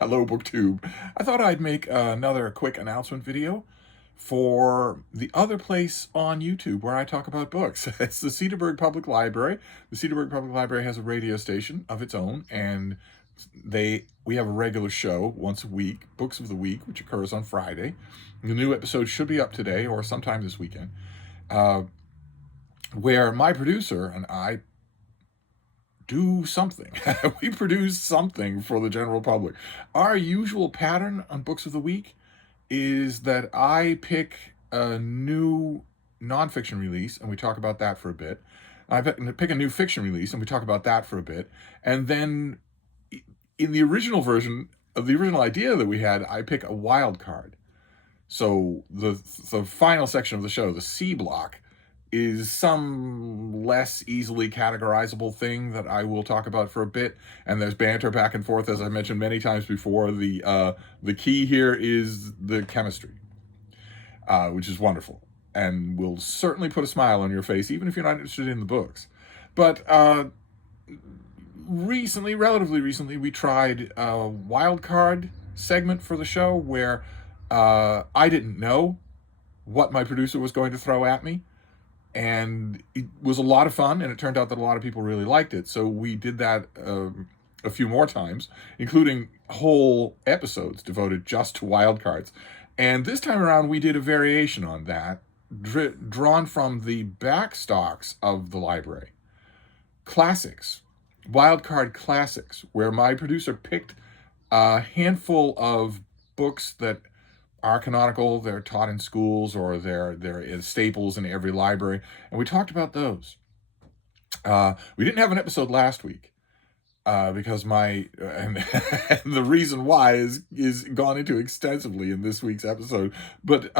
Hello, BookTube. I thought I'd make another quick announcement video for the other place on YouTube where I talk about books. It's the Cedarburg Public Library. The Cedarburg Public Library has a radio station of its own, and we have a regular show once a week, Books of the Week, which occurs on Friday. The new episode should be up today or sometime this weekend, where my producer and I do something. We produce something for the general public. Our usual pattern on Books of the Week is that I pick a new nonfiction release and we talk about that for a bit. I pick a new fiction release and we talk about that for a bit. And then in the original version of the original idea that we had, I pick a wild card. So the final section of the show, the C block, is some less easily categorizable thing that I will talk about for a bit, and there's banter back and forth, as I mentioned many times before. The key here is the chemistry, which is wonderful, and will certainly put a smile on your face, even if you're not interested in the books. But relatively recently, we tried a Wildcard segment for the show where I didn't know what my producer was going to throw at me. And it was a lot of fun, and it turned out that a lot of people really liked it. So we did that a few more times, including whole episodes devoted just to wildcards. And this time around, we did a variation on that, drawn from the back stocks of the library. Classics, wildcard classics, where my producer picked a handful of books that are canonical, they're taught in schools, or they're staples in every library, and we talked about those. We didn't have an episode last week because and the reason why is gone into extensively in this week's episode. But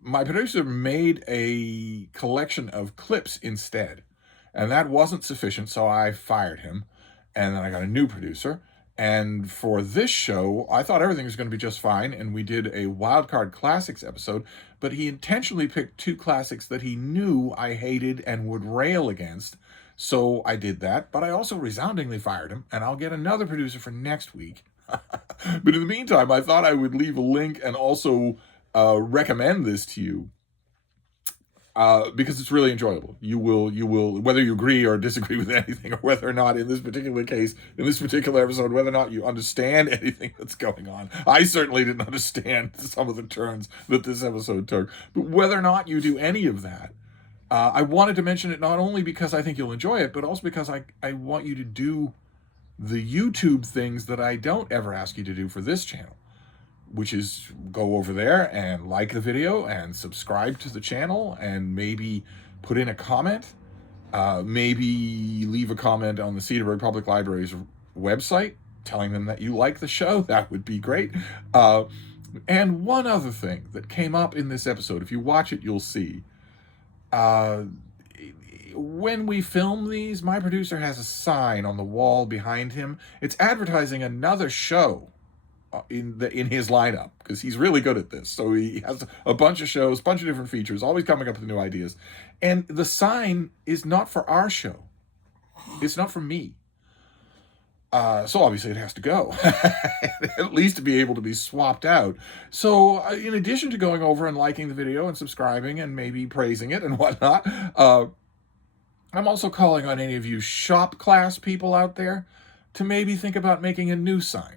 my producer made a collection of clips instead, and that wasn't sufficient, so I fired him, and then I got a new producer. And for this show, I thought everything was going to be just fine, and we did a Wildcard Classics episode, but he intentionally picked two classics that he knew I hated and would rail against, so I did that, but I also resoundingly fired him, and I'll get another producer for next week. But in the meantime, I thought I would leave a link and also recommend this to you, because it's really enjoyable. You will, whether you agree or disagree with anything, or whether or not in this particular case, in this particular episode, whether or not you understand anything that's going on. I certainly didn't understand some of the turns that this episode took, but whether or not you do any of that, I wanted to mention it not only because I think you'll enjoy it, but also because I want you to do the YouTube things that I don't ever ask you to do for this channel, which is go over there and like the video and subscribe to the channel and maybe put in a comment. Maybe leave a comment on the Cedarburg Public Library's website telling them that you like the show. That would be great. And one other thing that came up in this episode, if you watch it, you'll see. When we film these, my producer has a sign on the wall behind him. It's advertising another show in his lineup, because he's really good at this. So he has a bunch of shows, a bunch of different features, always coming up with new ideas. And the sign is not for our show. It's not for me. So obviously it has to go, at least to be able to be swapped out. So in addition to going over and liking the video and subscribing and maybe praising it and whatnot, I'm also calling on any of you shop class people out there to maybe think about making a new sign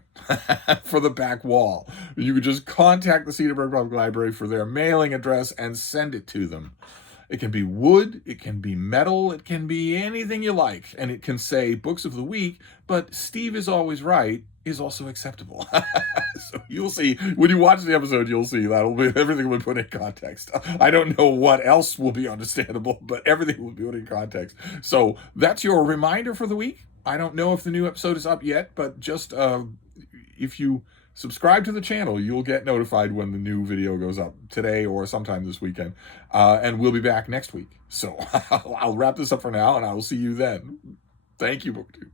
for the back wall. You could just contact the Cedarburg Public Library for their mailing address and send it to them. It can be wood, it can be metal, it can be anything you like, and it can say Books of the Week, but Steve is always right is also acceptable. So you'll see, when you watch the episode, you'll see everything will be put in context. I don't know what else will be understandable, but everything will be put in context. So that's your reminder for the week. I don't know if the new episode is up yet, but just if you subscribe to the channel, you'll get notified when the new video goes up today or sometime this weekend. And we'll be back next week. So I'll wrap this up for now, and I will see you then. Thank you, BookTube.